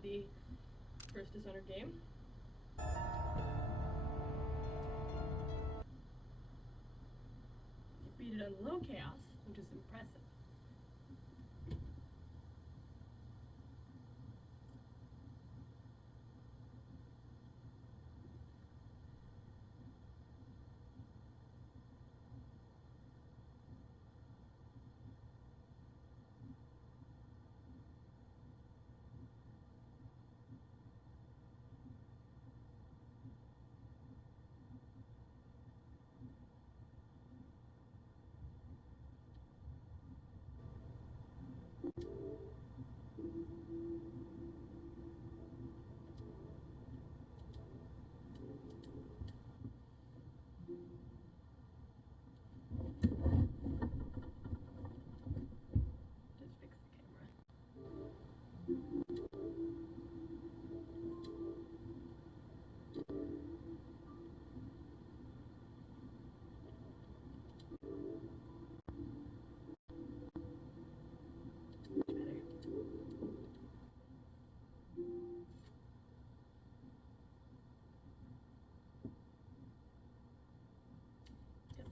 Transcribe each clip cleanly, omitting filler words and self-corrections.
The first Dishonored game. Beat it on low chaos, which is impressive.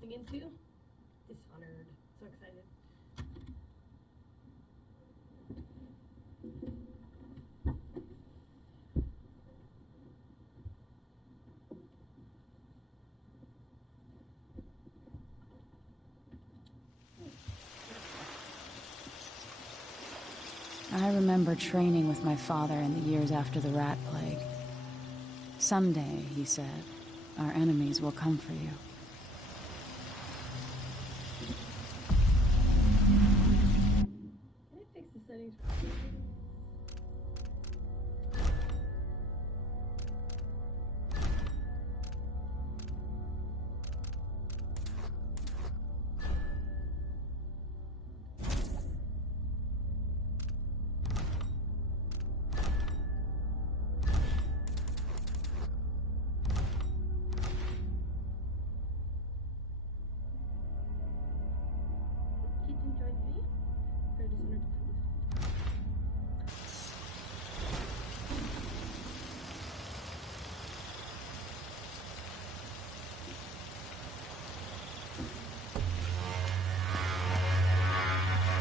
Into Dishonored. So excited. I remember training with my father in the years after the rat plague. Someday, he said, our enemies will come for you.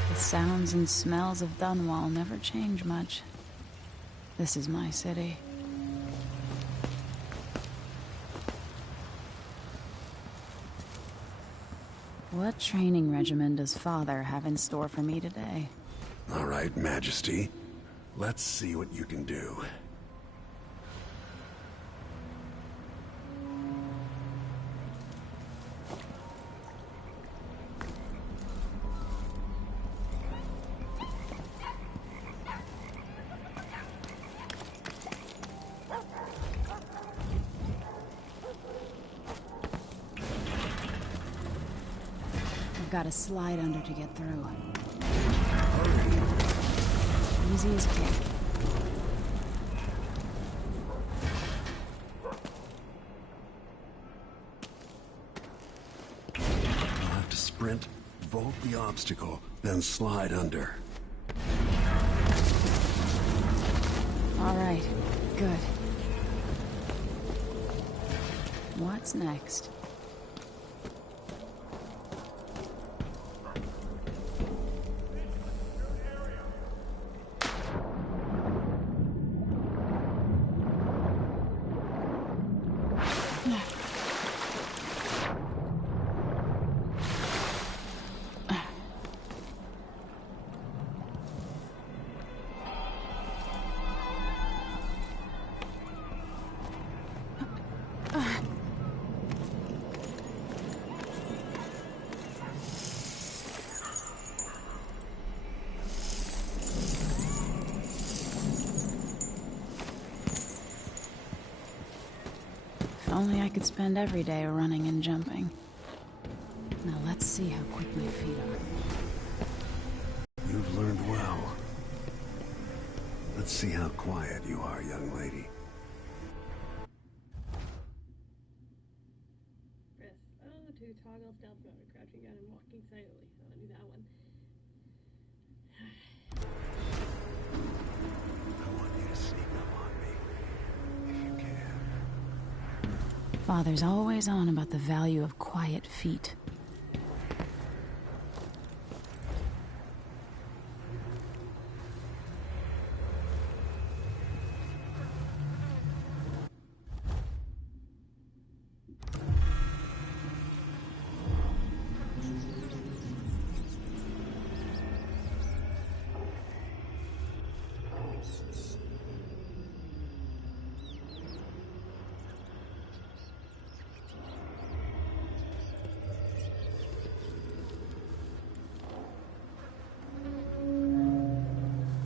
The sounds and smells of Dunwall never change much. This is my city. What training regimen does Father have in store for me today? All right, Majesty. Let's see what you can do. Gotta slide under to get through. Easy as cake. You'll have to sprint, vault the obstacle, then slide under. All right, good. What's next? If only I could spend every day running and jumping. Now let's see how quick my feet are. You've learned well. Let's see how quiet you are, young lady. Press O to toggle stealth mode, crouching down and walking silently. So I'll do that one. I want you to sneak up on me, if you can. Father's always on about the value of quiet feet.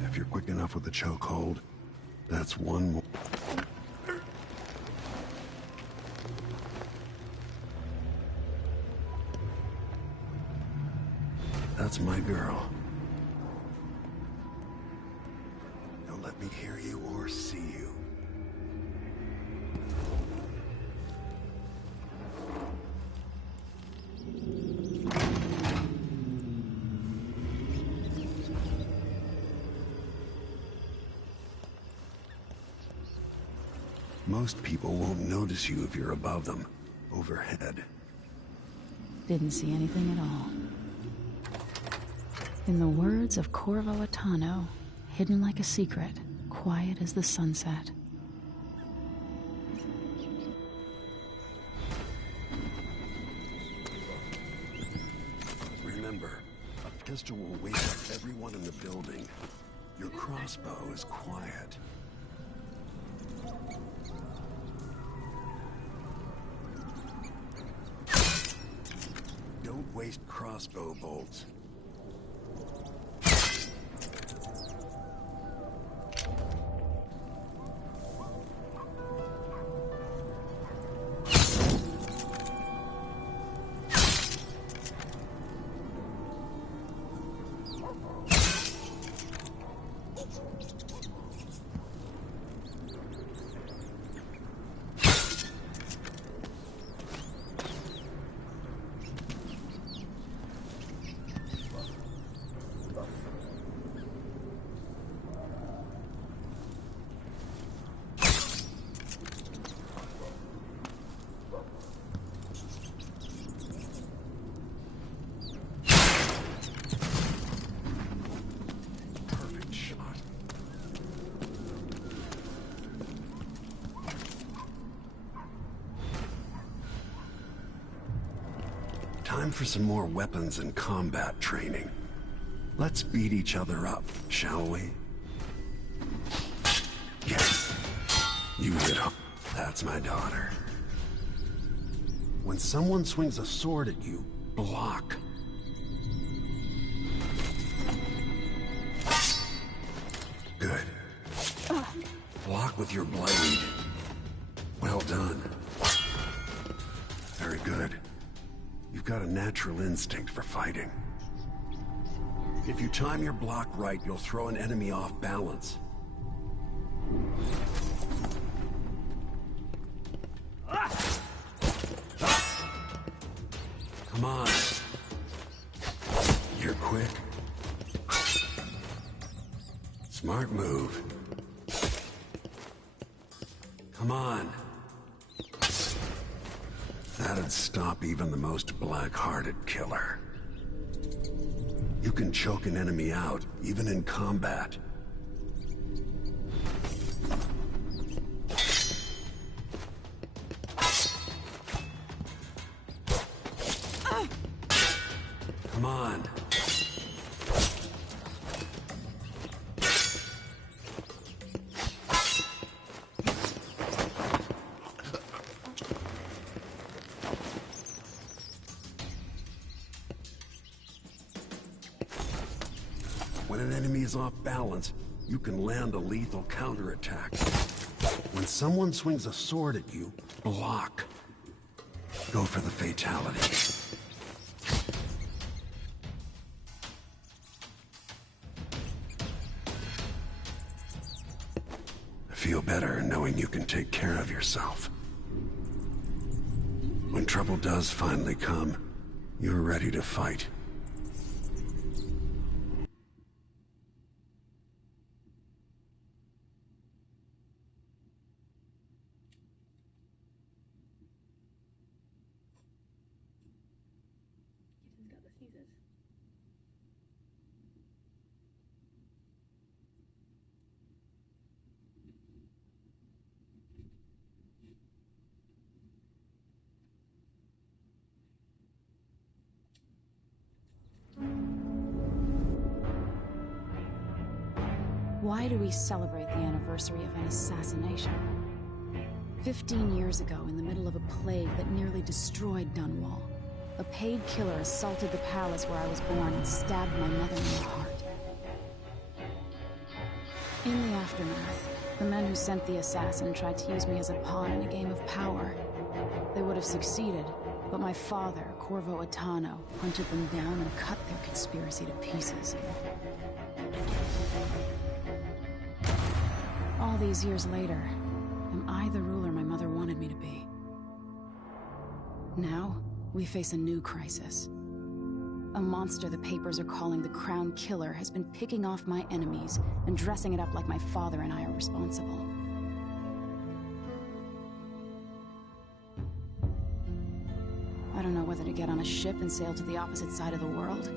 If you're quick enough with the chokehold, that's one more. That's my girl. Don't let me hear you or see you. Most people won't notice you if you're above them, overhead. Didn't see anything at all. In the words of Corvo Atano, hidden like a secret, quiet as the sunset. Remember, a pistol will wake up everyone in the building. Your crossbow is quiet. Don't waste crossbow bolts. Time for some more weapons and combat training. Let's beat each other up, shall we? Yes. You hit home. That's my daughter. When someone swings a sword at you, block. Good. Block with your blade. Well done. Very good. You've got a natural instinct for fighting. If you time your block right, you'll throw an enemy off balance. Come on. You're quick. Smart move. Come on. That'd stop even the most black-hearted killer. You can choke an enemy out, even in combat. Come on. When an enemy is off balance, you can land a lethal counterattack. When someone swings a sword at you, block. Go for the fatality. Feel better knowing you can take care of yourself. When trouble does finally come, you're ready to fight. He's got the sneezes. Why do we celebrate the anniversary of an assassination? 15 years ago, in the middle of a plague that nearly destroyed Dunwall, a paid killer assaulted the palace where I was born and stabbed my mother in the heart. In the aftermath, the men who sent the assassin tried to use me as a pawn in a game of power. They would have succeeded, but my father, Corvo Atano, hunted them down and cut their conspiracy to pieces. All these years later, am I the ruler my mother wanted me to be? Now, we face a new crisis. A monster the papers are calling the Crown Killer has been picking off my enemies and dressing it up like my father and I are responsible. I don't know whether to get on a ship and sail to the opposite side of the world,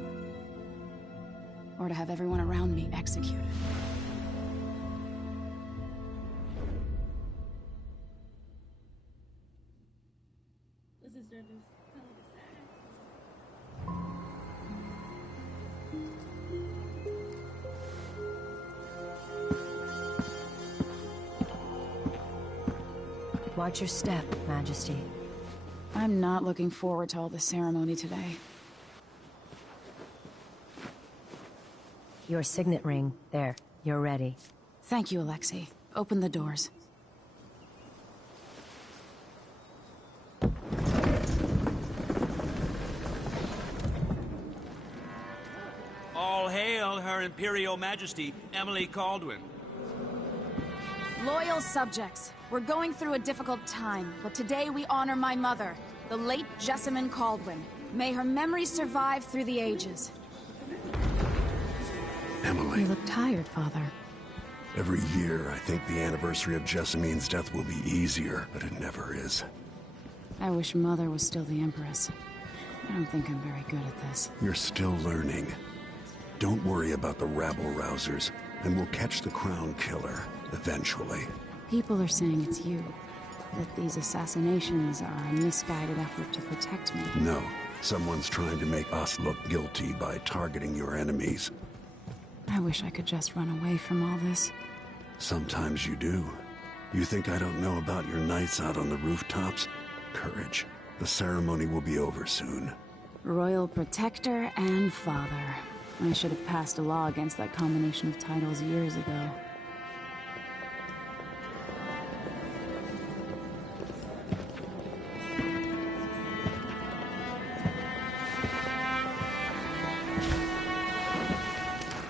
or to have everyone around me executed. This is nervous. I like this. Watch your step, Majesty. I'm not looking forward to all the ceremony today. Your signet ring. There. You're ready. Thank you, Alexei. Open the doors. All hail Her Imperial Majesty, Emily Caldwin. Loyal subjects, we're going through a difficult time, but today we honor my mother, the late Jessamine Caldwin. May her memory survive through the ages. Emily. You look tired, Father. Every year, I think the anniversary of Jessamine's death will be easier, but it never is. I wish Mother was still the Empress. I don't think I'm very good at this. You're still learning. Don't worry about the rabble-rousers, and we'll catch the Crown Killer, eventually. People are saying it's you. That these assassinations are a misguided effort to protect me. No. Someone's trying to make us look guilty by targeting your enemies. I wish I could just run away from all this. Sometimes you do. You think I don't know about your nights out on the rooftops? Courage. The ceremony will be over soon. Royal Protector and Father. I should have passed a law against that combination of titles years ago.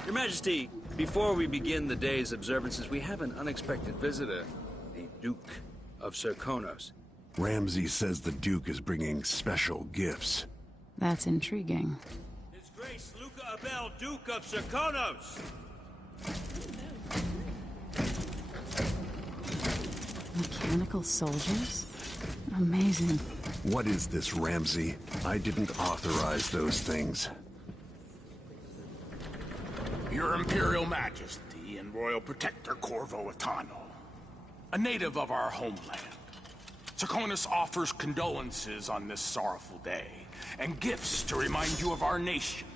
Your Majesty, before we begin the day's observances, we have an unexpected visitor, the Duke of Serkonos. Ramsay says the Duke is bringing special gifts. That's intriguing. His Grace Luca Abel, Duke of Serkonos! Mechanical soldiers? Amazing. What is this, Ramsey? I didn't authorize those things. Your Imperial Majesty and Royal Protector Corvo Atano, a native of our homeland. Serkonos offers condolences on this sorrowful day, and gifts to remind you of our nation,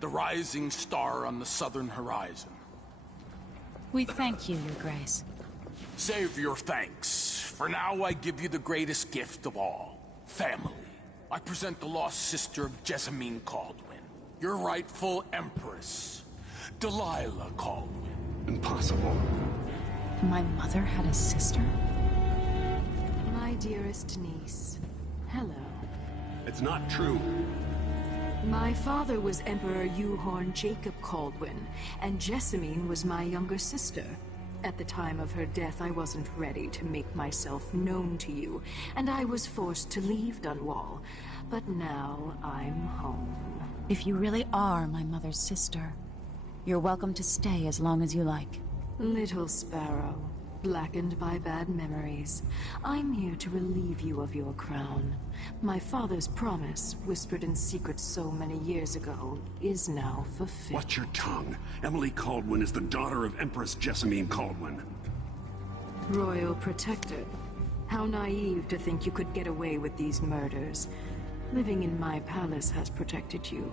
the rising star on the southern horizon. We thank you, Your Grace. Save your thanks. For now, I give you the greatest gift of all, family. I present the lost sister of Jessamine Caldwin, your rightful empress, Delilah Caldwin. Impossible. My mother had a sister? My dearest niece, hello. It's not true. My father was Emperor Euhorn Jacob Caldwin, and Jessamine was my younger sister. At the time of her death, I wasn't ready to make myself known to you, and I was forced to leave Dunwall. But now I'm home. If you really are my mother's sister, you're welcome to stay as long as you like. Little sparrow, blackened by bad memories, I'm here to relieve you of your crown. My father's promise, whispered in secret so many years ago, is now fulfilled. Watch your tongue. Emily Caldwin is the daughter of Empress Jessamine Caldwin. Royal Protector. How naive to think you could get away with these murders. Living in my palace has protected you,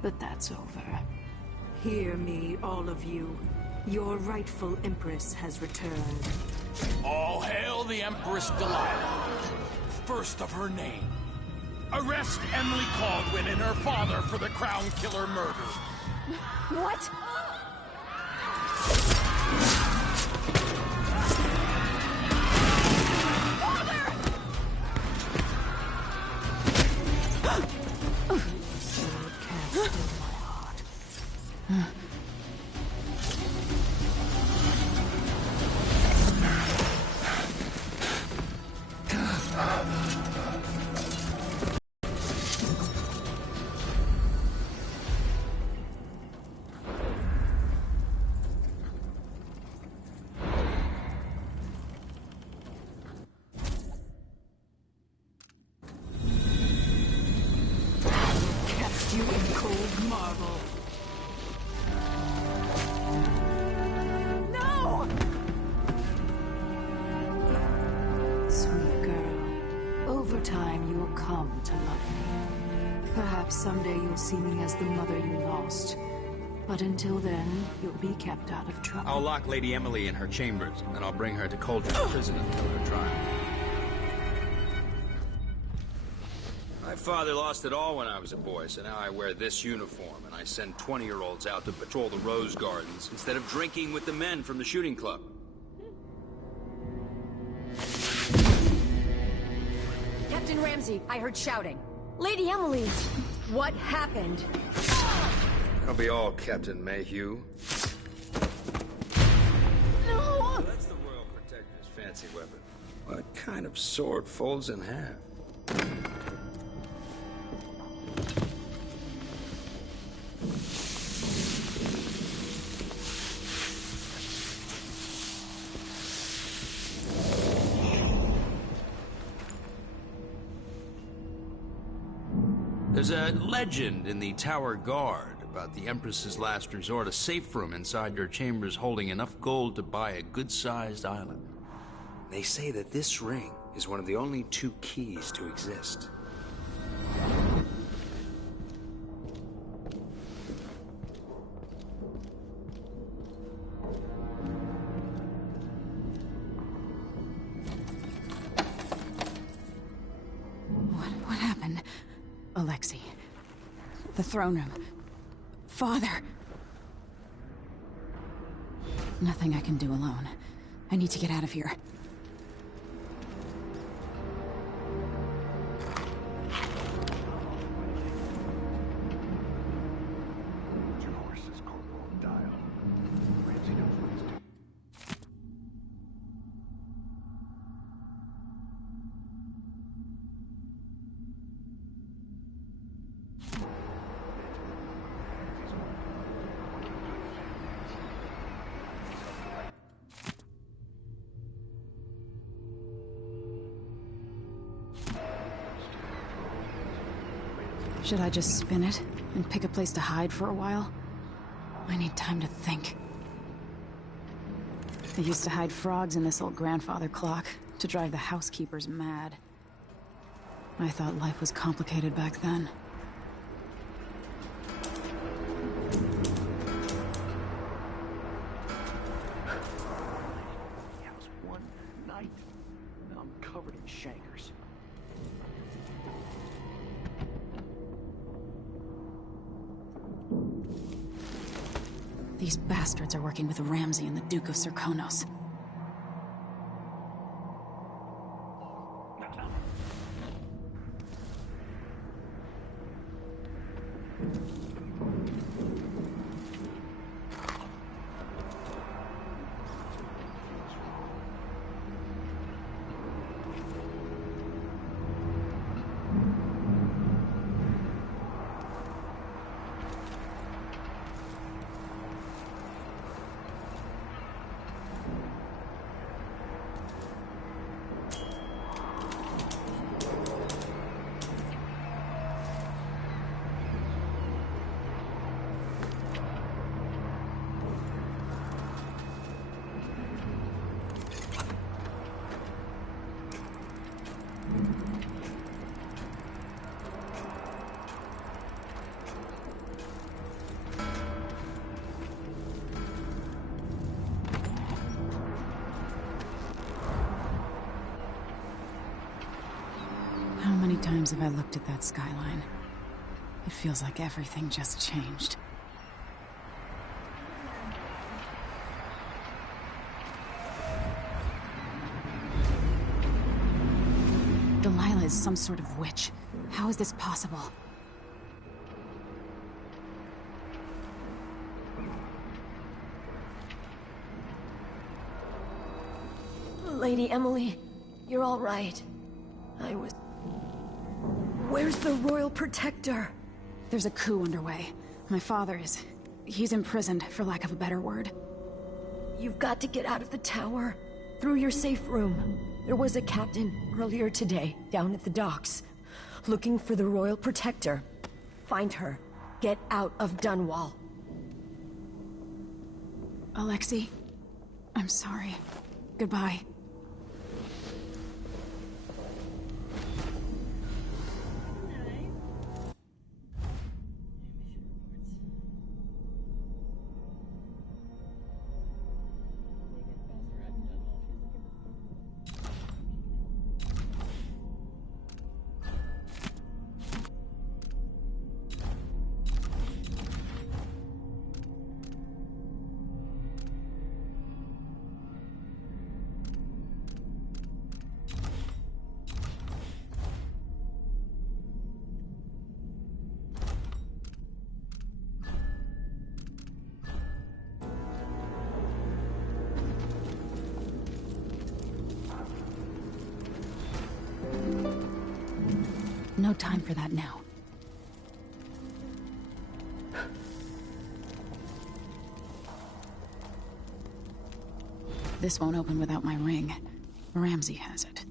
but that's over. Hear me, all of you. Your rightful Empress has returned. All hail the Empress Delilah, first of her name. Arrest Emily Caldwin and her father for the Crown Killer murder. What? Sword cast in my heart. Cast you in cold marble. No! Sweet girl, over time you'll come to love me. Perhaps someday you'll see me as the mother you lost. But until then, you'll be kept out of trouble. I'll lock Lady Emily in her chambers, and I'll bring her to Cauldron's prison until her trial. My father lost it all when I was a boy, so now I wear this uniform, and I send 20-year-olds out to patrol the rose gardens instead of drinking with the men from the shooting club. Captain Ramsey, I heard shouting. Lady Emily, what happened? I'll be all Captain Mayhew. No! That's the Royal Protector's fancy weapon. What kind of sword folds in half? There's a legend in the Tower Guard about the Empress's last resort, a safe room inside your chambers holding enough gold to buy a good-sized island. They say that this ring is one of the only 2 keys to exist. What happened? Alexei. The throne room. Father. Nothing I can do alone. I need to get out of here. Your horses, Corporal. Dial. Ramsey knows what he's doing. Should I just spin it and pick a place to hide for a while? I need time to think. I used to hide frogs in this old grandfather clock to drive the housekeepers mad. I thought life was complicated back then. House one night. Now I'm covered in shankers. These bastards are working with Ramsey and the Duke of Serkonos. How many times have I looked at that skyline? It feels like everything just changed. Delilah is some sort of witch. How is this possible? Lady Emily, you're all right. Where's the Royal Protector? There's a coup underway. My father is... he's imprisoned, for lack of a better word. You've got to get out of the tower. Through your safe room. There was a captain earlier today, down at the docks. Looking for the Royal Protector. Find her. Get out of Dunwall. Alexei, I'm sorry. Goodbye. No time for that now. This won't open without my ring. Ramsey has it.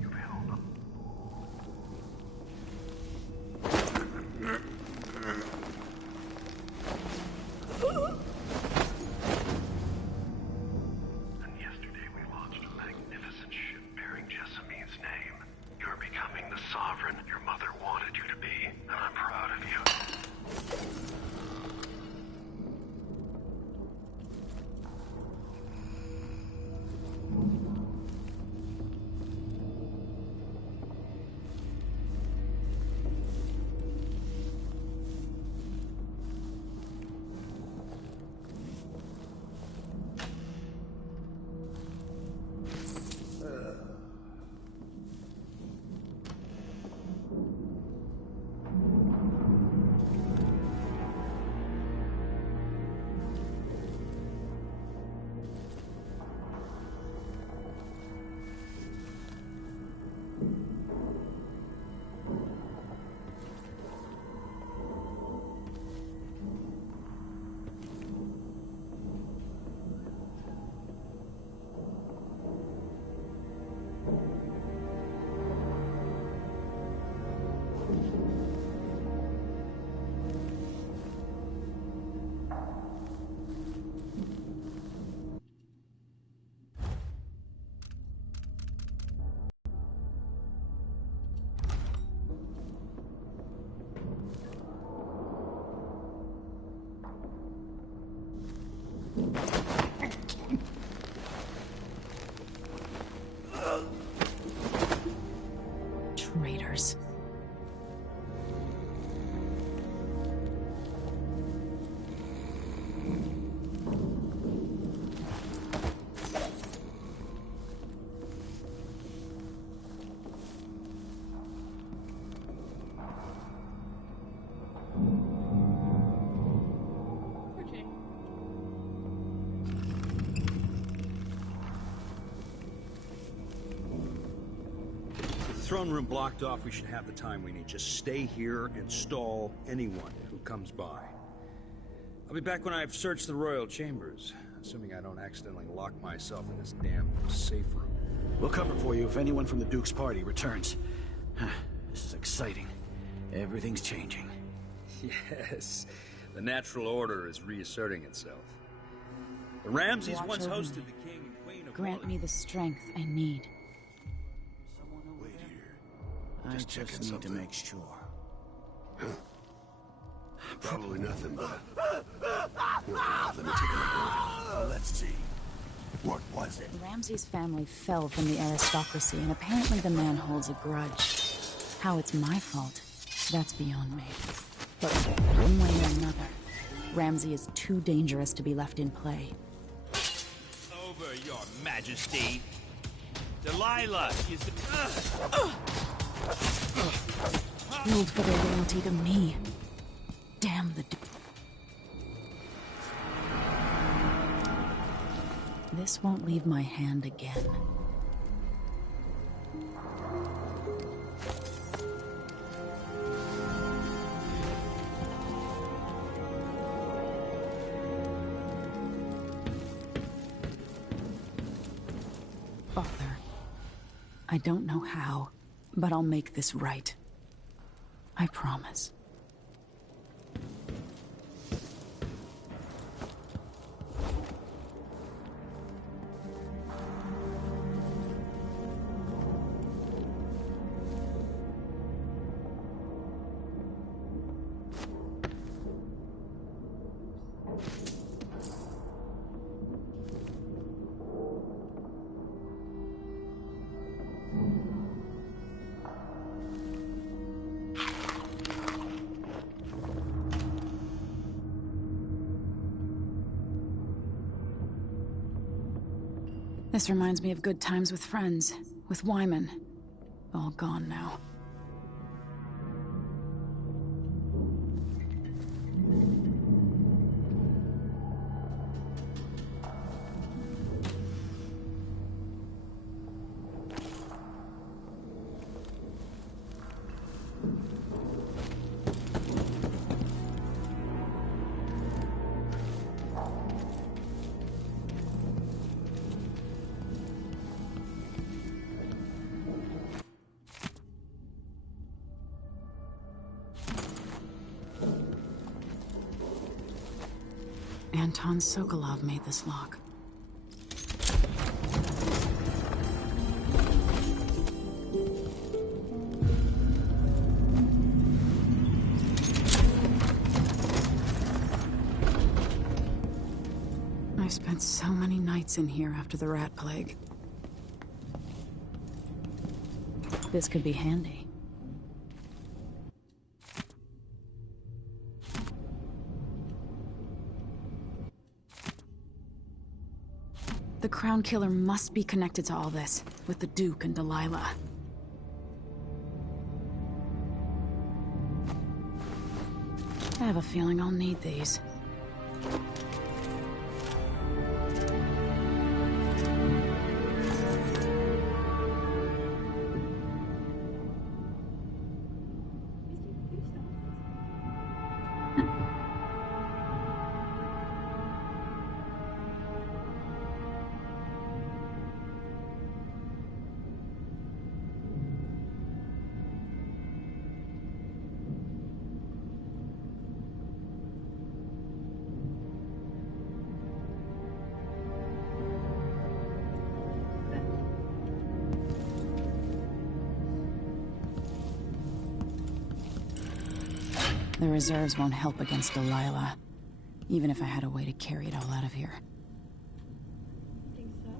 You've held up matters. Okay. With the throne room blocked off, we should have the time we need. Just stay here and stall anyone who comes by. I'll be back when I've searched the royal chambers, assuming I don't accidentally lock myself in this damn safe room. We'll cover for you if anyone from the Duke's party returns. This is exciting. Everything's changing. Yes, the natural order is reasserting itself. The Ramses Watch once over hosted me. the king and queen of Grant me the strength I need. Wait here. I Just just checking need to something. make sure. Probably nothing, but... Well, let me take a look. Let's see. What was it? Ramses' family fell from the aristocracy, and apparently the man holds a grudge. How it's my fault, that's beyond me. But one way or another, Ramsay is too dangerous to be left in play. Over, your majesty. Delilah is the... Killed for their loyalty to me. Damn the... This won't leave my hand again. Father, I don't know how, but I'll make this right. I promise. This reminds me of good times with friends, with Wyman. All gone now. Anton Sokolov made this lock. I spent so many nights in here after the rat plague. This could be handy. The Crown Killer must be connected to all this, with the Duke and Delilah. I have a feeling I'll need these. The reserves won't help against Delilah, even if I had a way to carry it all out of here. Think so?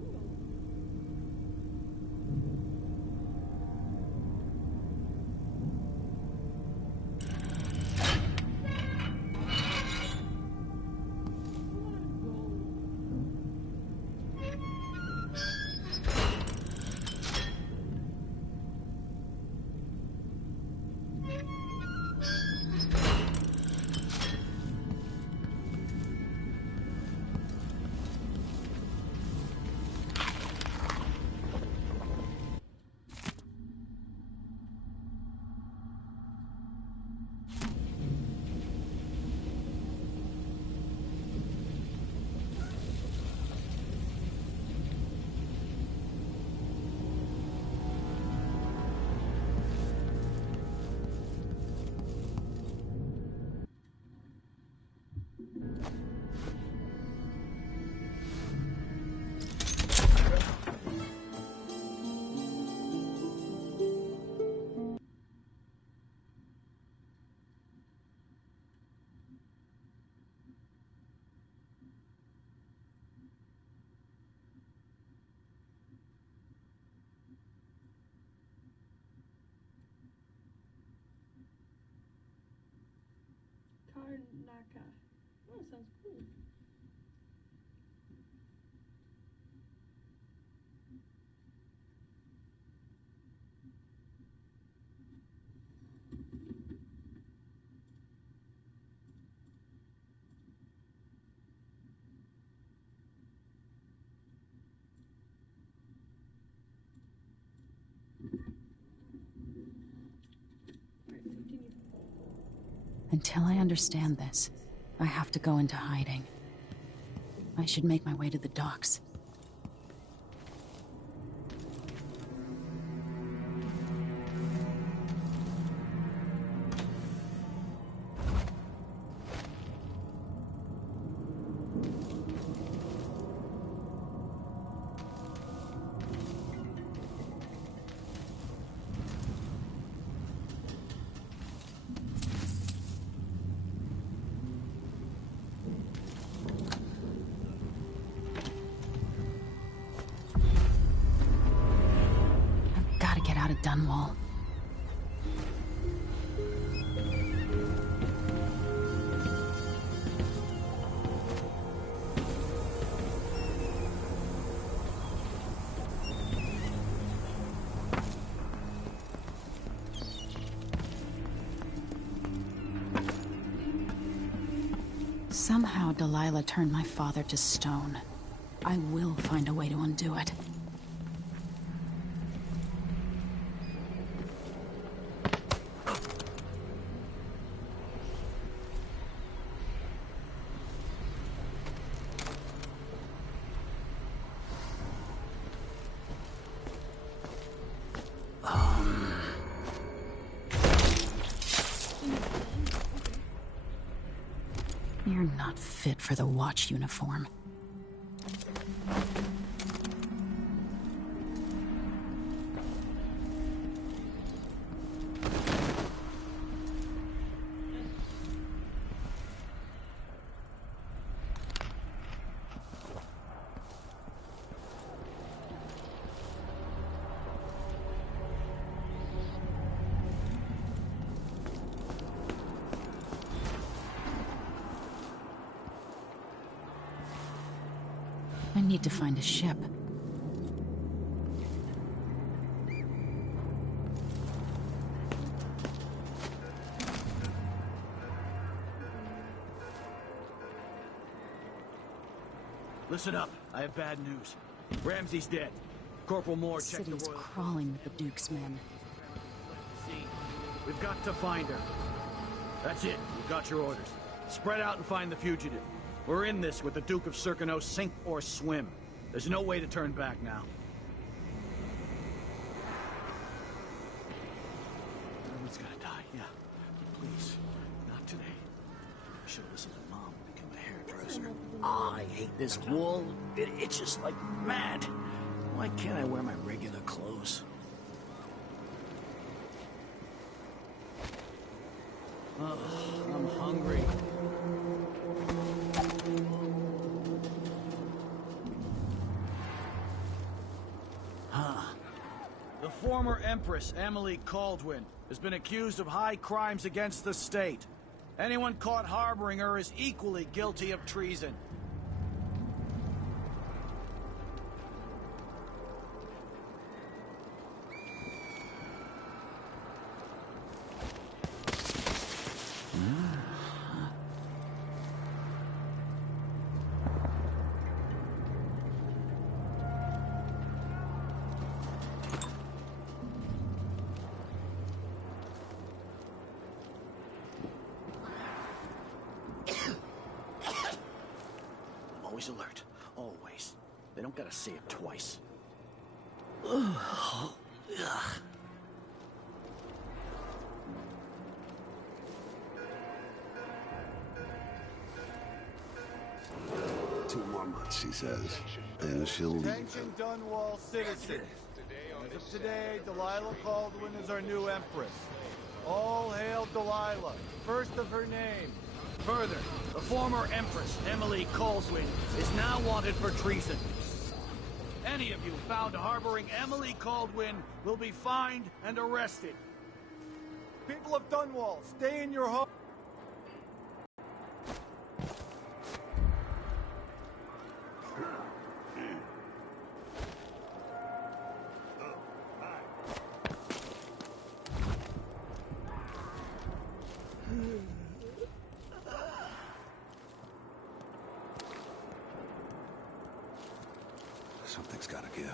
Naka. Oh, sounds cool. Alright, 15 years. Until I understand this, I have to go into hiding. I should make my way to the docks. Gotta get out of Dunwall. Somehow Delilah turned my father to stone. I will find a way to undo it. You're not fit for the watch uniform. I need to find a ship. Listen up. I have bad news. Ramsey's dead. Corporal Moore The checked the city's royal... crawling with the Duke's men. See, we've got to find her. That's it. We've got your orders. Spread out and find the fugitive. We're in this with the Duke of Circano, sink or swim. There's no way to turn back now. Everyone's gotta die, yeah. But please, not today. I should have listened to Mom and become a hairdresser. Oh, I hate this wool. It itches like mad. Why can't I wear my regular clothes? Ugh, I'm hungry. The former Empress, Emily Caldwin, has been accused of high crimes against the state. Anyone caught harboring her is equally guilty of treason. Always alert. Always. They don't gotta say it twice. Ugh. 2 more months, she says. Then she'll leave. Attention Dunwall citizens. As of today, Delilah Caldwin is our new Empress. All hail Delilah, first of her name. Further, the former Empress, Emily Caldwin, is now wanted for treason. Any of you found harboring Emily Caldwin will be fined and arrested. People of Dunwall, stay in your home. Something's gotta give.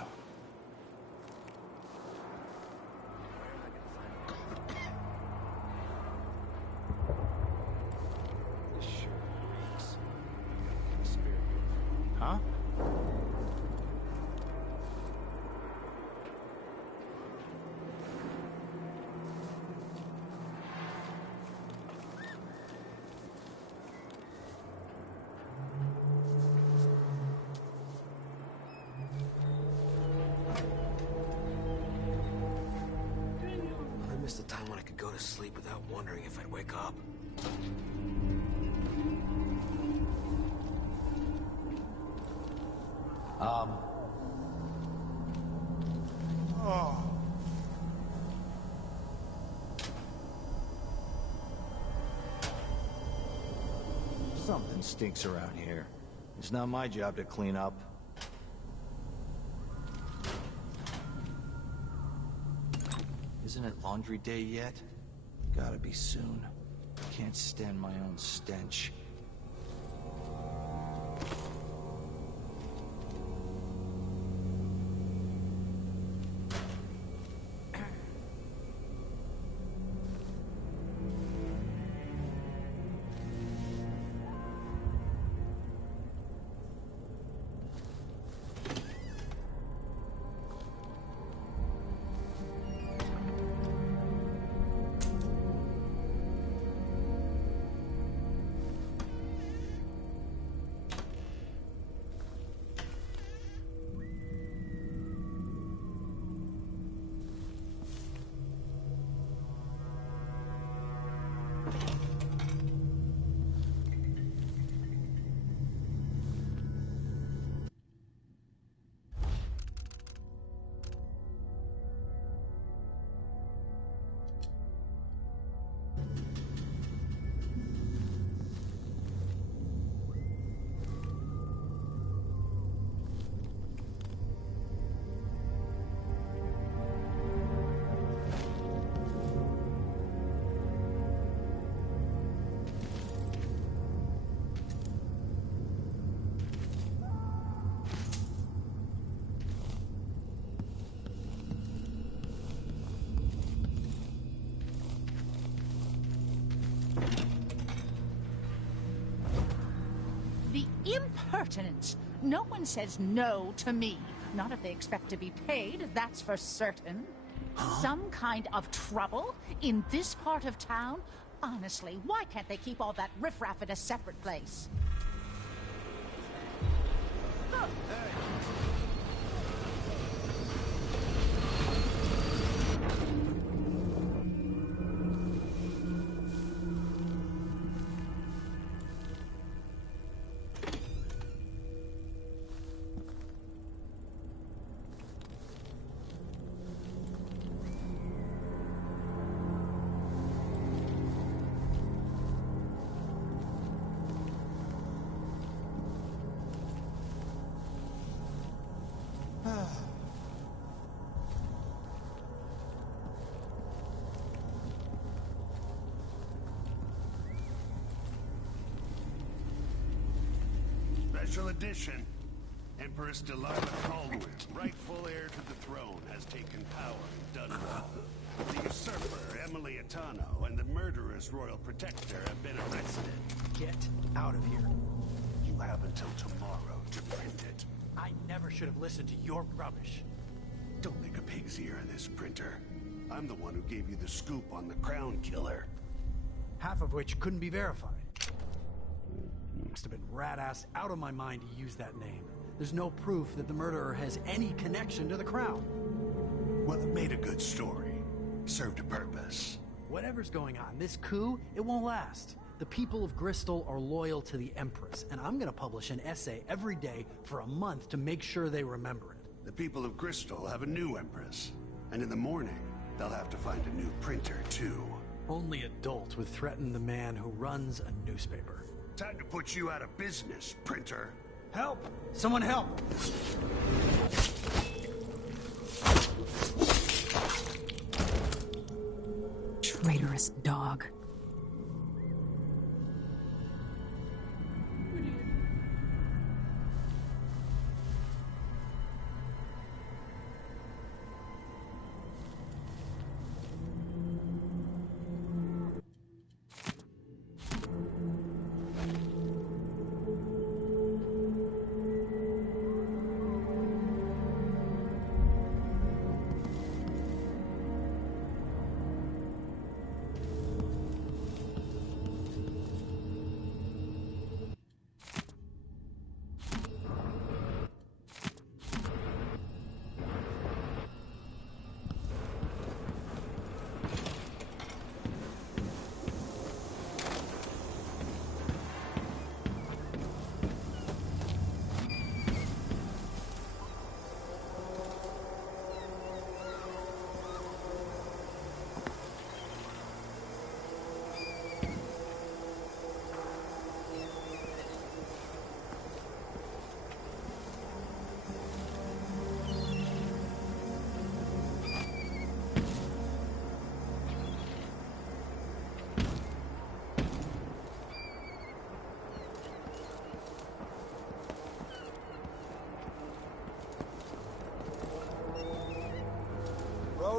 This sure reeks. Got a spare. Huh? I missed the time when I could go to sleep without wondering if I'd wake up. Oh. Something stinks around here. It's not my job to clean up. Isn't it laundry day yet? Gotta be soon. Can't stand my own stench. Impertinence! No one says no to me. Not if they expect to be paid, that's for certain. Some kind of trouble in this part of town? Honestly, why can't they keep all that riffraff at a separate place? Special edition. Empress Delilah Caldwin, rightful heir to the throne, has taken power in Dunwall. The usurper, Emily Atano, and the murderous royal protector have been arrested. Get out of here. You have until tomorrow to print it. I never should have listened to your rubbish. Don't make a pig's ear of this, printer. I'm the one who gave you the scoop on the Crown Killer. Half of which couldn't be verified. Must have been rat-assed out of my mind to use that name. There's no proof that the murderer has any connection to the Crown. Well, it made a good story. Served a purpose. Whatever's going on, this coup, it won't last. The people of Bristol are loyal to the Empress, and I'm gonna publish an essay every day for a month to make sure they remember it. The people of Bristol have a new Empress. And in the morning, they'll have to find a new printer, too. Only adults would threaten the man who runs a newspaper. Time to put you out of business, printer. Help! Someone help! Traitorous dog.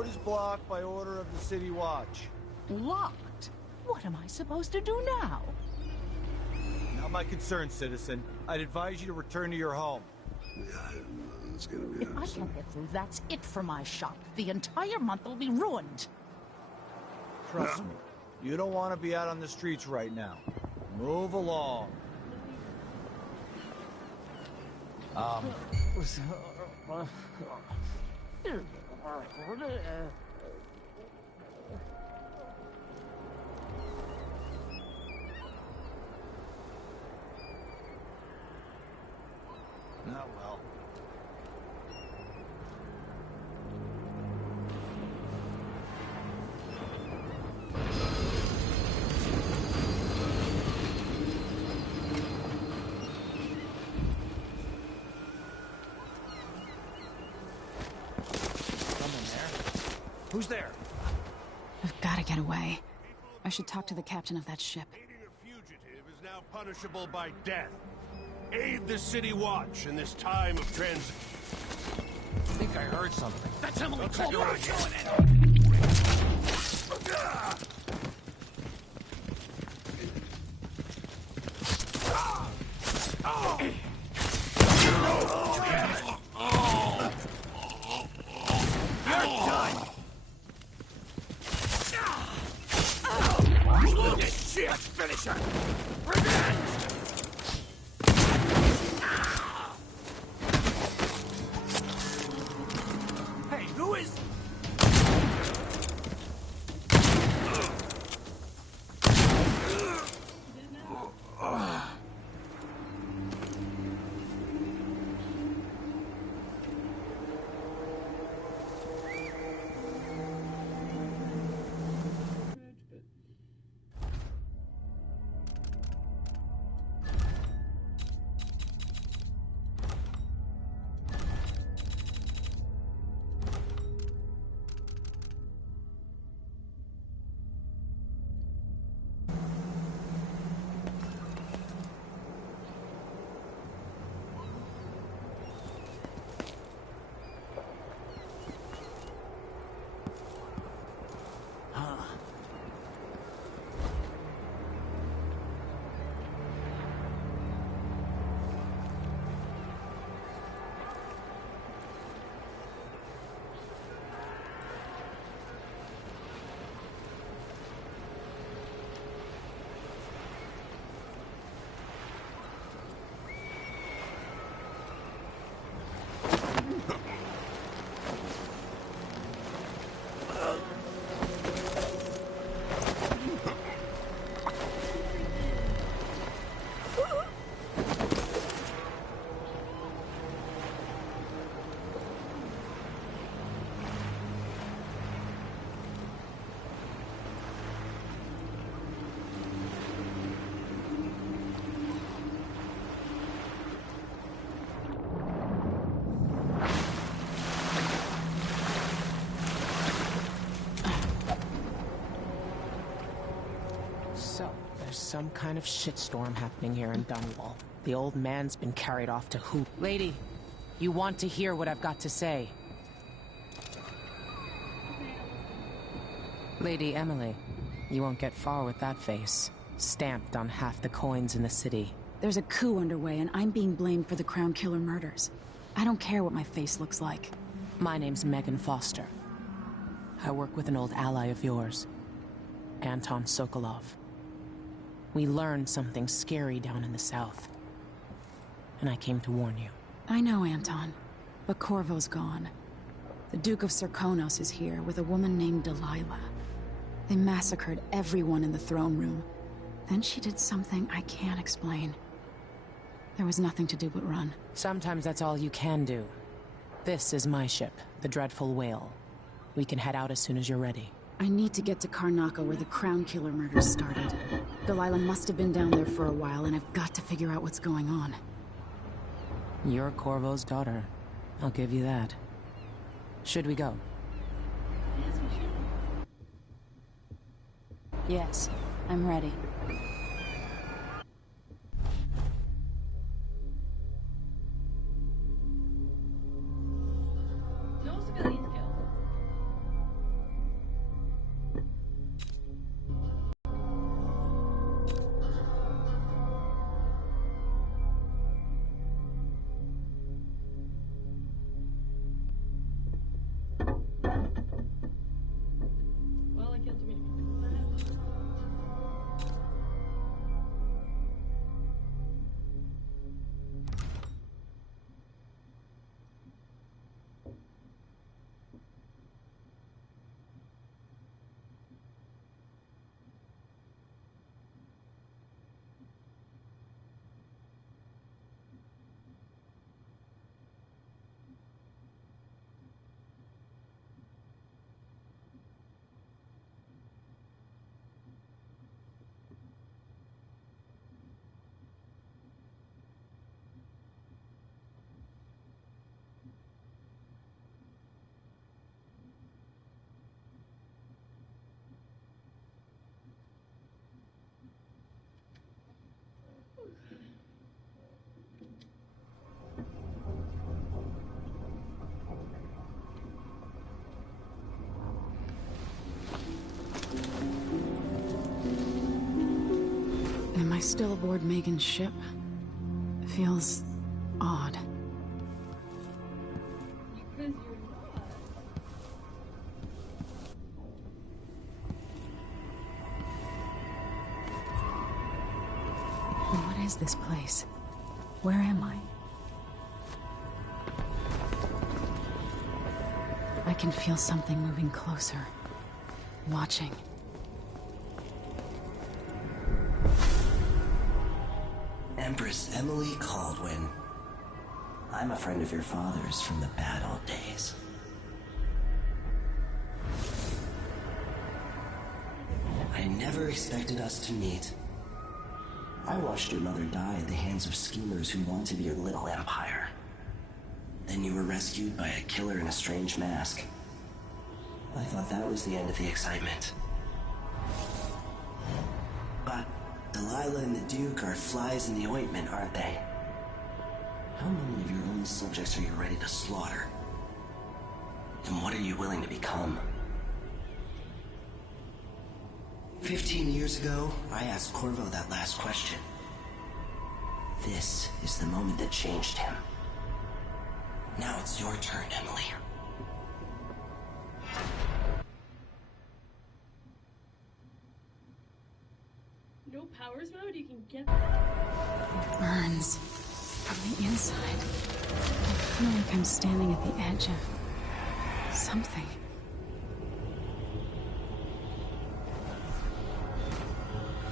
is blocked by order of the City Watch. Blocked? What am I supposed to do now? Not my concern, citizen. I'd advise you to return to your home. Yeah, it's gonna be If I can't get through, that's it for my shop. The entire month will be ruined. Trust me, you don't want to be out on the streets right now. Move along. Not well. Who's there? I've got to get away. I should talk to the captain of that ship. Aiding a fugitive is now punishable by death. Aid the City Watch in this time of transit. I think I heard something. That's Emily Let's go Caldwell. Let's finish her! Revenge! Hey, who is... So, there's some kind of shitstorm happening here in Dunwall. The old man's been carried off to who? Lady, you want to hear what I've got to say? Lady Emily, you won't get far with that face. Stamped on half the coins in the city. There's a coup underway, and I'm being blamed for the Crown Killer murders. I don't care what my face looks like. My name's Megan Foster. I work with an old ally of yours, Anton Sokolov. We learned something scary down in the south, and I came to warn you. I know, Anton, but Corvo's gone. The Duke of Serkonos is here with a woman named Delilah. They massacred everyone in the throne room. Then she did something I can't explain. There was nothing to do but run. Sometimes that's all you can do. This is my ship, the Dreadful Whale. We can head out as soon as you're ready. I need to get to Karnaca where the Crown Killer murders started. Delilah must have been down there for a while, and I've got to figure out what's going on. You're Corvo's daughter. I'll give you that. Should we go? Yes, I'm ready. No civilians killed. I still aboard Megan's ship? Feels odd. Because you're not. What is this place? Where am I? I can feel something moving closer. Watching. Empress Emily Caldwin. I'm a friend of your father's from the bad old days. I never expected us to meet. I watched your mother die at the hands of schemers who wanted your little empire. Then you were rescued by a killer in a strange mask. I thought that was the end of the excitement. But Delilah and the Duke are flies in the ointment, aren't they? How many of your own subjects are you ready to slaughter? And what are you willing to become? 15 years ago, I asked Corvo that last question. This is the moment that changed him. Now it's your turn, Emily. No powers mode? You can get It burns from the inside. I feel like I'm standing at the edge of something.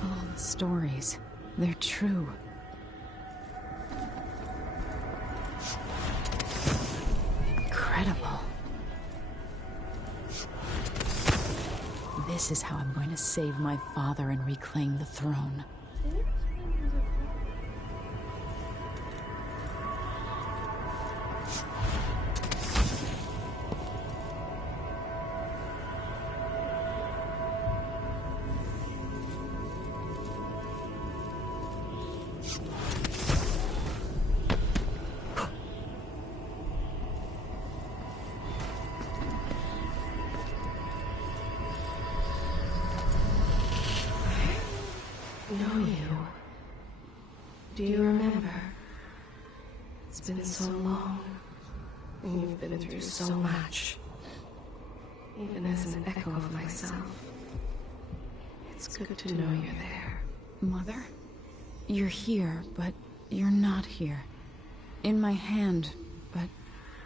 All the stories, they're true. Incredible. This is how I'm going to save my father and reclaim the throne. Know you. Do you remember? It's been so long, and you've been through so much. Even as an echo of myself, it's good to know you're there. Mother? You're here, but you're not here. In my hand, but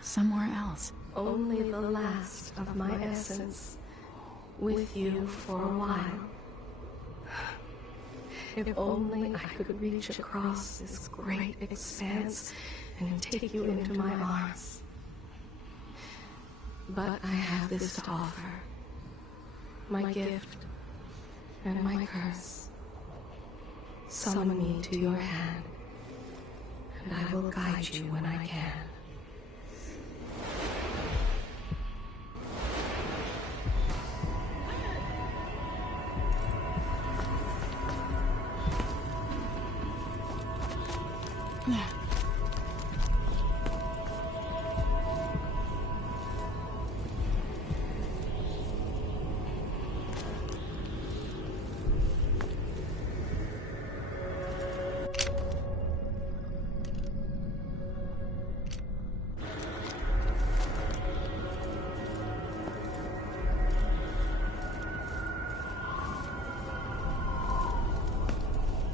somewhere else. Only the last of my essence, with you for a while. If only I could reach across this great expanse and take you into my arms. But I have this to offer. My gift and my curse. Summon me to your hand, and I will guide you when I can.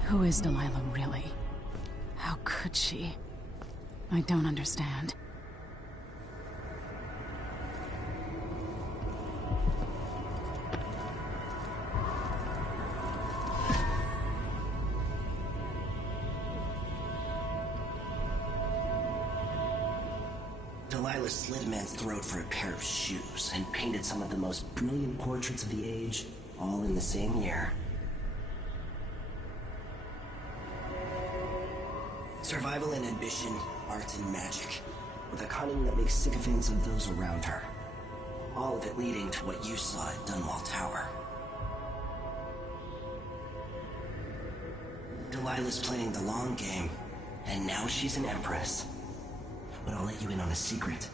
Who is Delilah really? How could she? I don't understand. Delilah slit a man's throat for a pair of shoes and painted some of the most brilliant portraits of the age, all in the same year. Survival and ambition, art and magic, with a cunning that makes sycophants of those around her. All of it leading to what you saw at Dunwall Tower. Delilah's playing the long game, and now she's an empress. But I'll let you in on a secret.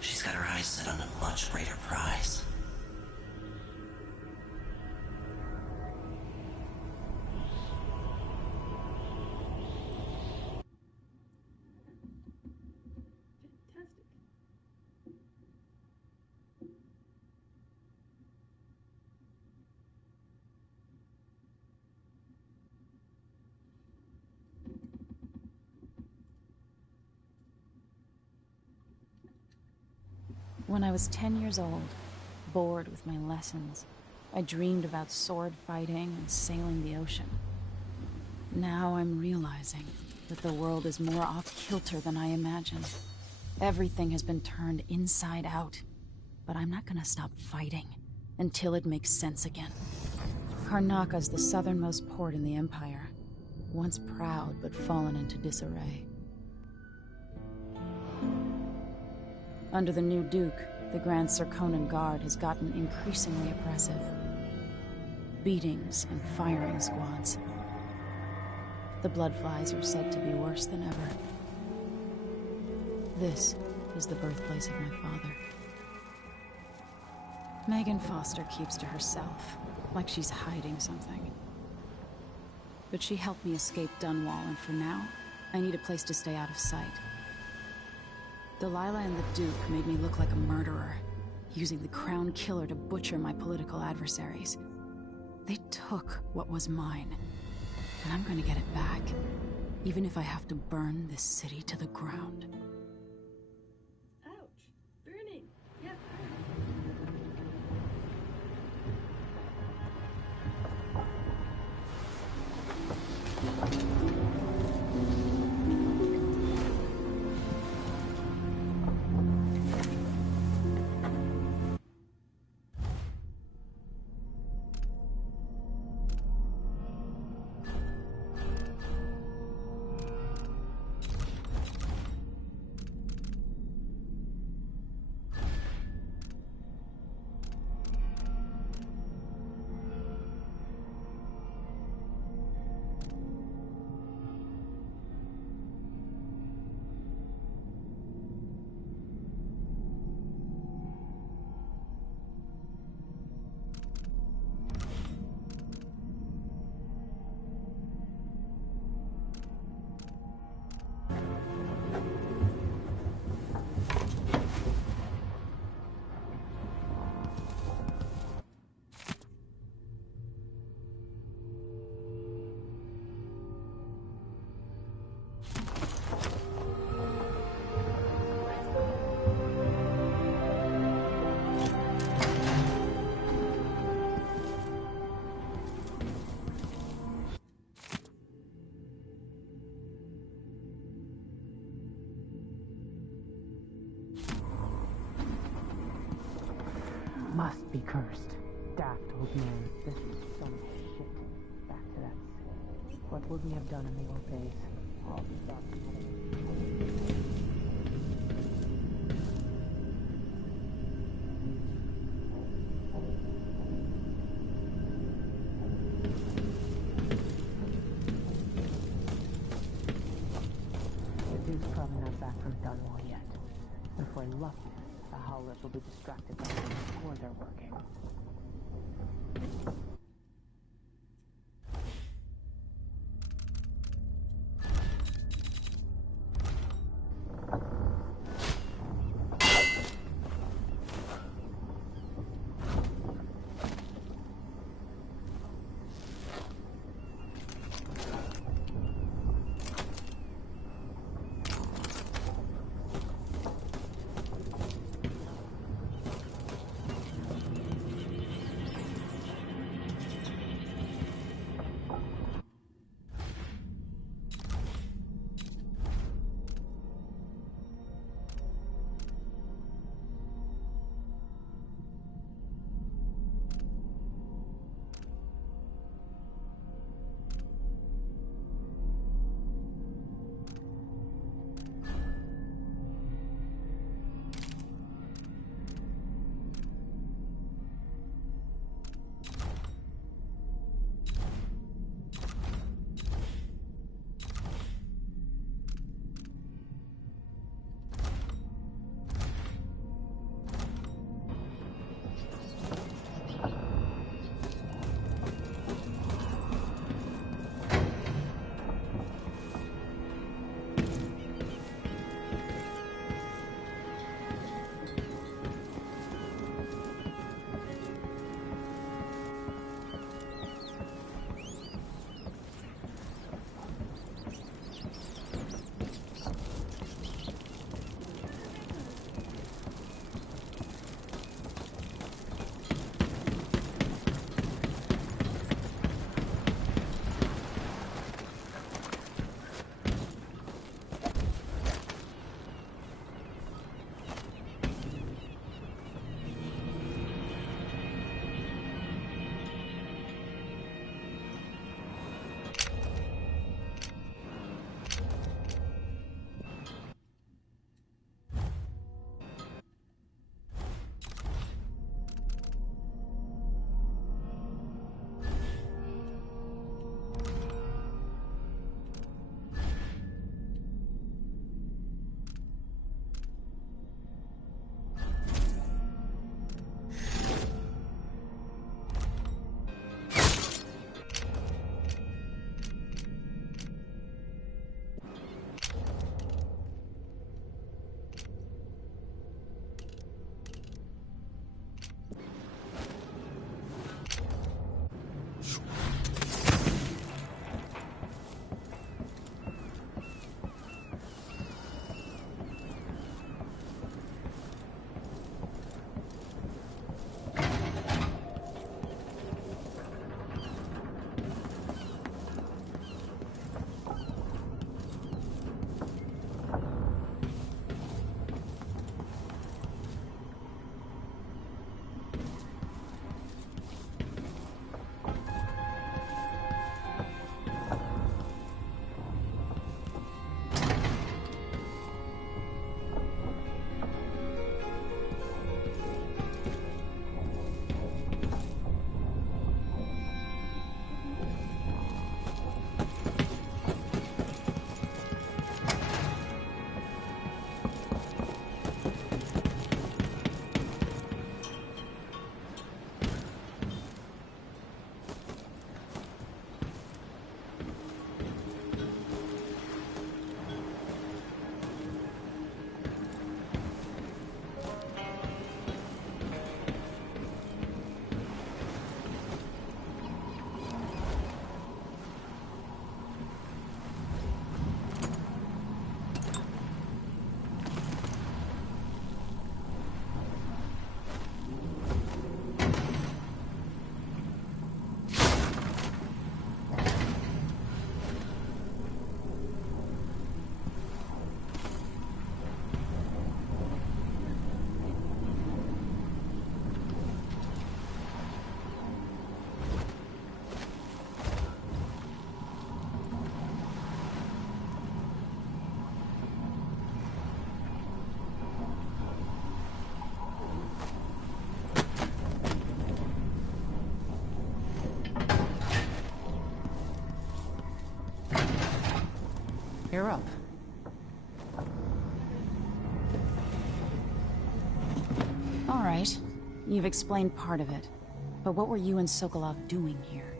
She's got her eyes set on a much greater prize. When I was 10 years old, bored with my lessons, I dreamed about sword fighting and sailing the ocean. Now I'm realizing that the world is more off-kilter than I imagined. Everything has been turned inside out, but I'm not gonna stop fighting until it makes sense again. Karnaka's the southernmost port in the Empire, once proud but fallen into disarray. Under the new Duke, the Grand Serkonan Guard has gotten increasingly oppressive. Beatings and firing squads. The Bloodflies are said to be worse than ever. This is the birthplace of my father. Megan Foster keeps to herself, like she's hiding something. But she helped me escape Dunwall, and for now, I need a place to stay out of sight. Delilah and the Duke made me look like a murderer, using the Crown Killer to butcher my political adversaries. They took what was mine, and I'm gonna get it back, even if I have to burn this city to the ground. Ouch. Burning. Yep. Must be cursed. Daft old man. This is some shit. Back to that city. What would we have done in the old days? All these documents. The dude's probably not back from Dunwall yet. If we're lucky, the Howlers will be distracted by the score they're working. You're up. All right. You've explained part of it. But what were you and Sokolov doing here?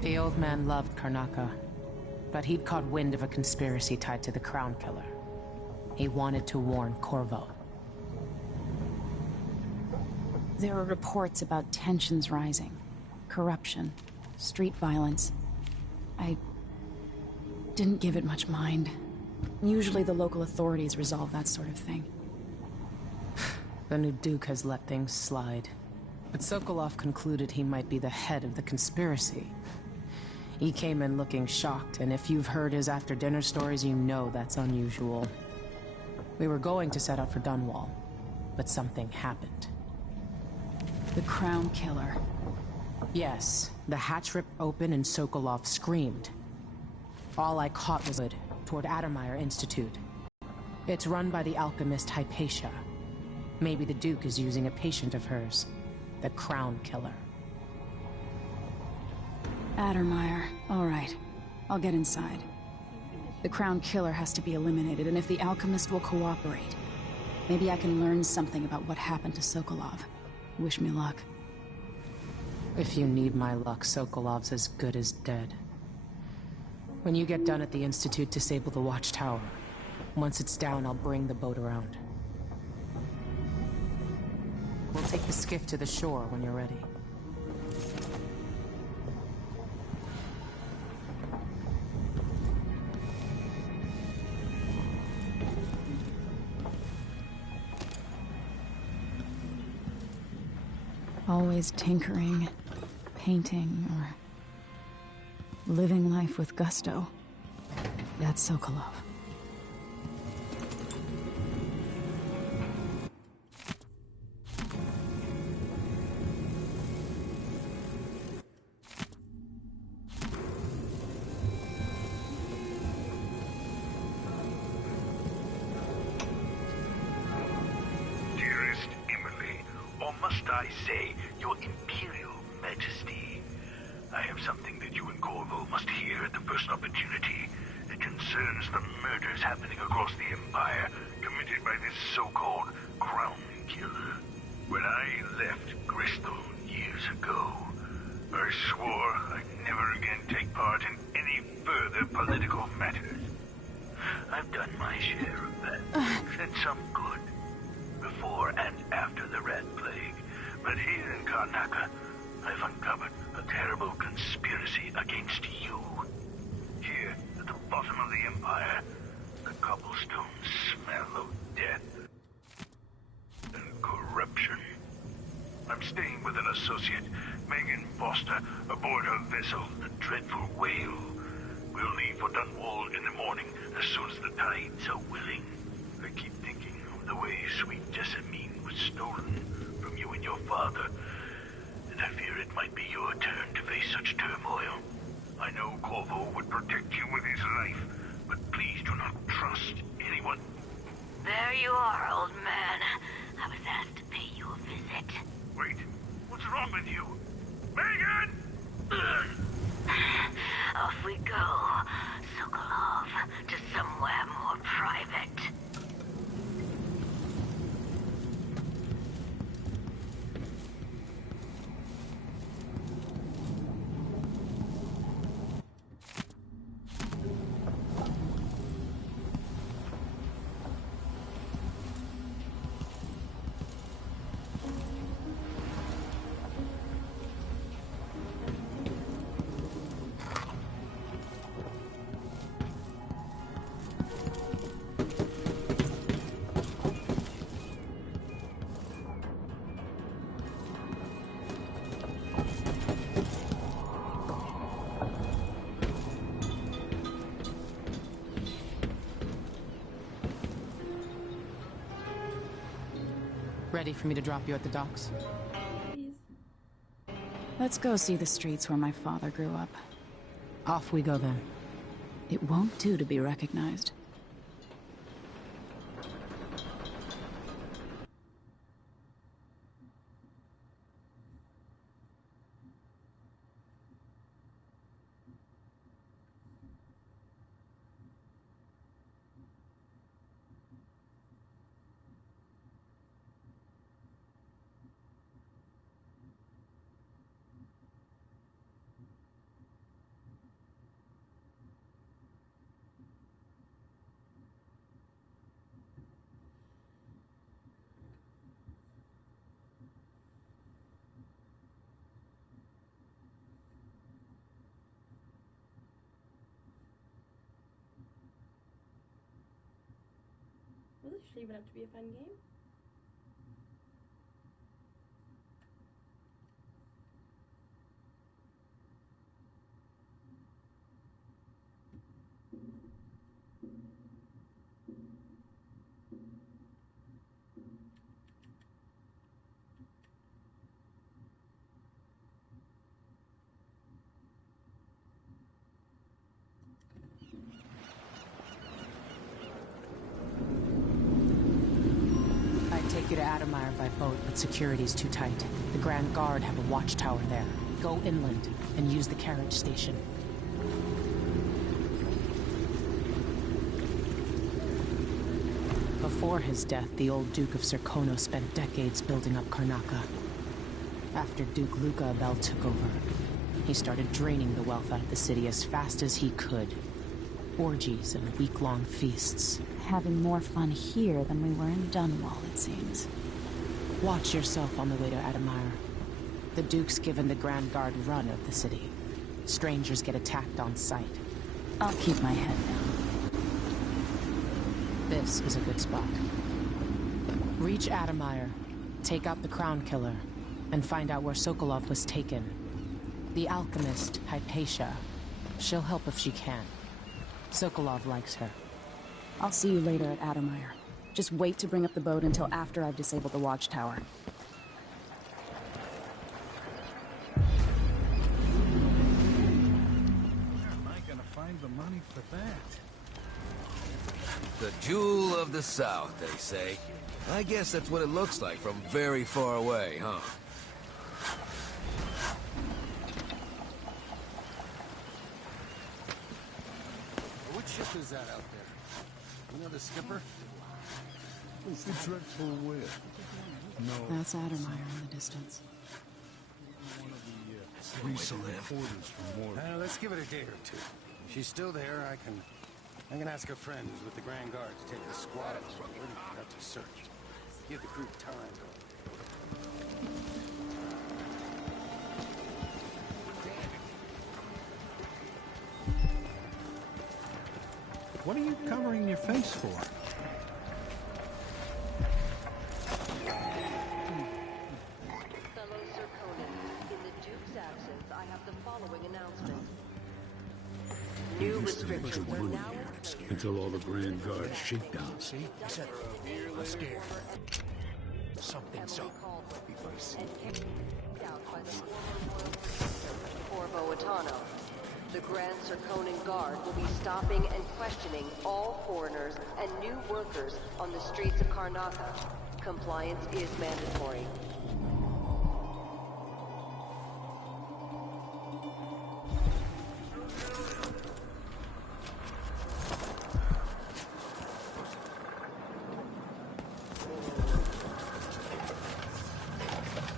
The old man loved Karnaka, but he'd caught wind of a conspiracy tied to the Crown Killer. He wanted to warn Corvo. There are reports about tensions rising, corruption, street violence. I didn't give it much mind. Usually the local authorities resolve that sort of thing. The new Duke has let things slide. But Sokolov concluded he might be the head of the conspiracy. He came in looking shocked, and if you've heard his after-dinner stories, you know that's unusual. We were going to set out for Dunwall, but something happened. The Crown Killer. Yes, the hatch ripped open and Sokolov screamed. All I caught was it toward Addermeyer Institute. It's run by the alchemist Hypatia. Maybe the Duke is using a patient of hers, the Crown Killer. Addermeyer. All right. I'll get inside. The Crown Killer has to be eliminated, and if the alchemist will cooperate, maybe I can learn something about what happened to Sokolov. Wish me luck. If you need my luck, Sokolov's as good as dead. When you get done at the Institute, disable the watchtower. Once it's down, I'll bring the boat around. We'll take the skiff to the shore when you're ready. Always tinkering, painting, or living life with gusto. That's Sokolov. Dearest Emily, or must I say, your Imperial Majesty, I have something that you and Corvo must hear at the first opportunity. It concerns the murders happening across the Empire, committed by this so-called Crown Killer. When I left Bristol years ago, I swore I'd never again take part in any further political matters. I've done my share of bad things, and some good, before and after the Rat Plague. But here in Karnaka, I've uncovered a terrible conspiracy against you. Here, at the bottom of the Empire, the cobblestones smell of death and corruption. I'm staying with an associate, Megan Foster, aboard her vessel, the Dreadful Whale. We'll leave for Dunwall in the morning, as soon as the tides are willing. I keep thinking of the way sweet Jessamine was stolen from you and your father, and I fear it might be your turn to face such turmoil. I know Corvo would protect you with his life, but please do not trust anyone. There you are, old man. I was asked to pay you a visit. Wait, what's wrong with you? Megan! Off we go, Sokolov, to somewhere more private. Ready for me to drop you at the docks? Let's go see the streets where my father grew up. Off we go then. It won't do to be recognized. Well, this is shaping up to be a fun game. Take you to Adamire by boat, but security's too tight. The Grand Guard have a watchtower there. Go inland and use the carriage station. Before his death, the old Duke of Serkono spent decades building up Karnaca. After Duke Luca Abel took over, he started draining the wealth out of the city as fast as he could. Orgies and week-long feasts. Having more fun here than we were in Dunwall, it seems. Watch yourself on the way to Adamire. The Duke's given the Grand Guard run of the city. Strangers get attacked on sight. I'll keep my head down. This is a good spot. Reach Adamire, take out the Crown Killer, and find out where Sokolov was taken. The alchemist, Hypatia. She'll help if she can. Sokolov likes her. I'll see you later at Adamire. Just wait to bring up the boat until after I've disabled the watchtower. Where am I gonna find the money for that? The jewel of the South, they say. I guess that's what it looks like from very far away, huh? Which ship is that out there? You know the skipper? It's the dreadful wind. No. That's Adamire in the distance. Let's give it a day or two. If she's still there, I can ask a friend who's with the Grand Guard to take the squad out to search. Give the crew time. What are you covering your face for? Fellow Serkonans, in the Duke's absence, I have the following announcement. New restrictions are now in place. Until all the Grand Guard shakedown. See? I said I'm scared. Something's up. And carried out by the former royal protector, Corvo Attano. The Grand Serkonan Guard will be stopping and questioning all foreigners and new workers on the streets of Karnaca. Compliance is mandatory.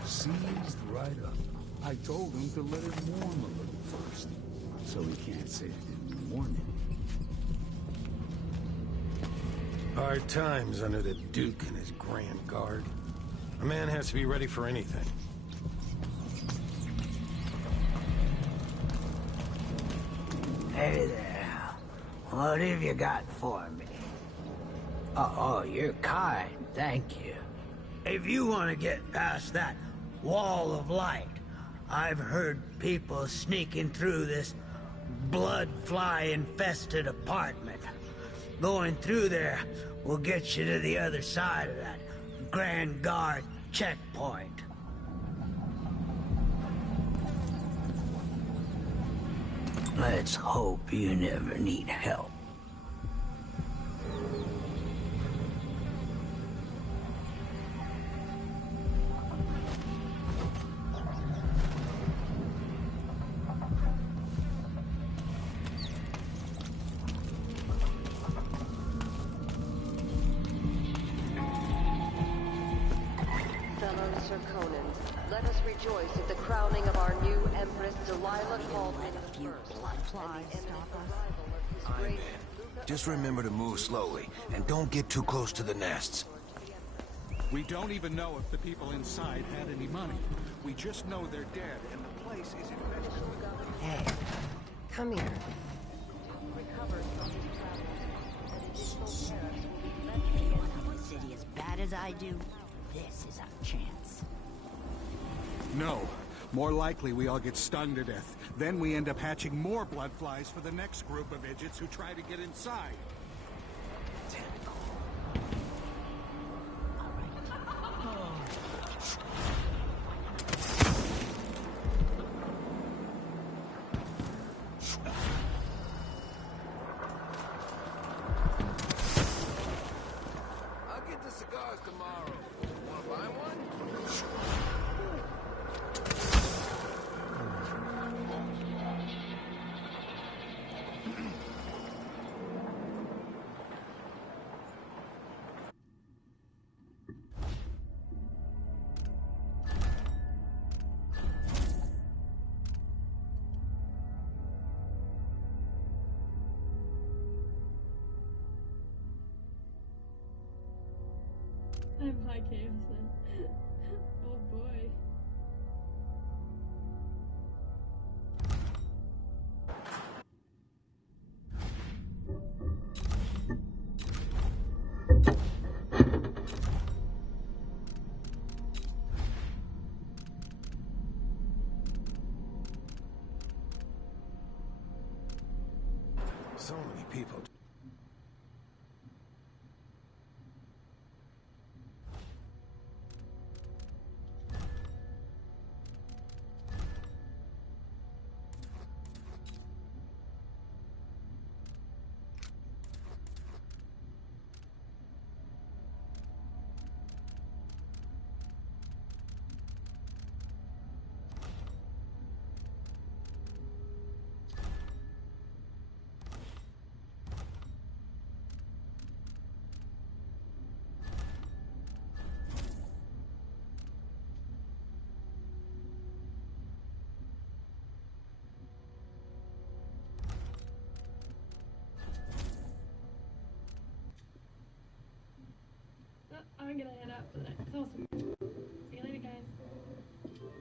Seized right up. I told him to let it warm a little first. So he can't say I didn't warn him. Hard times under the Duke and his Grand Guard. A man has to be ready for anything. Hey there. What have you got for me? Oh, you're kind, thank you. If you want to get past that wall of light, I've heard people sneaking through this blood-fly-infested apartment. Going through there will get you to the other side of that Grand Guard checkpoint. Let's hope you never need help. Fellow Serkonans, let us rejoice at the crowning of our new Empress Delilah Caldwin I and the imminent arrival of His Grace Luca. Just remember to move slowly, and don't get too close to the nests. We don't even know if the people inside had any money. We just know they're dead, and the place is infested. Hey, come here. Duke recovered from his travels, and additional tariffs will be levied against city as bad as I do, this is our chance. No. More likely we all get stung to death. Then we end up hatching more blood flies for the next group of idiots who try to get inside. I'll get the cigars tomorrow. Wanna buy one? I have high chaos then. Oh boy. So many people. I'm gonna head out for that. It's awesome.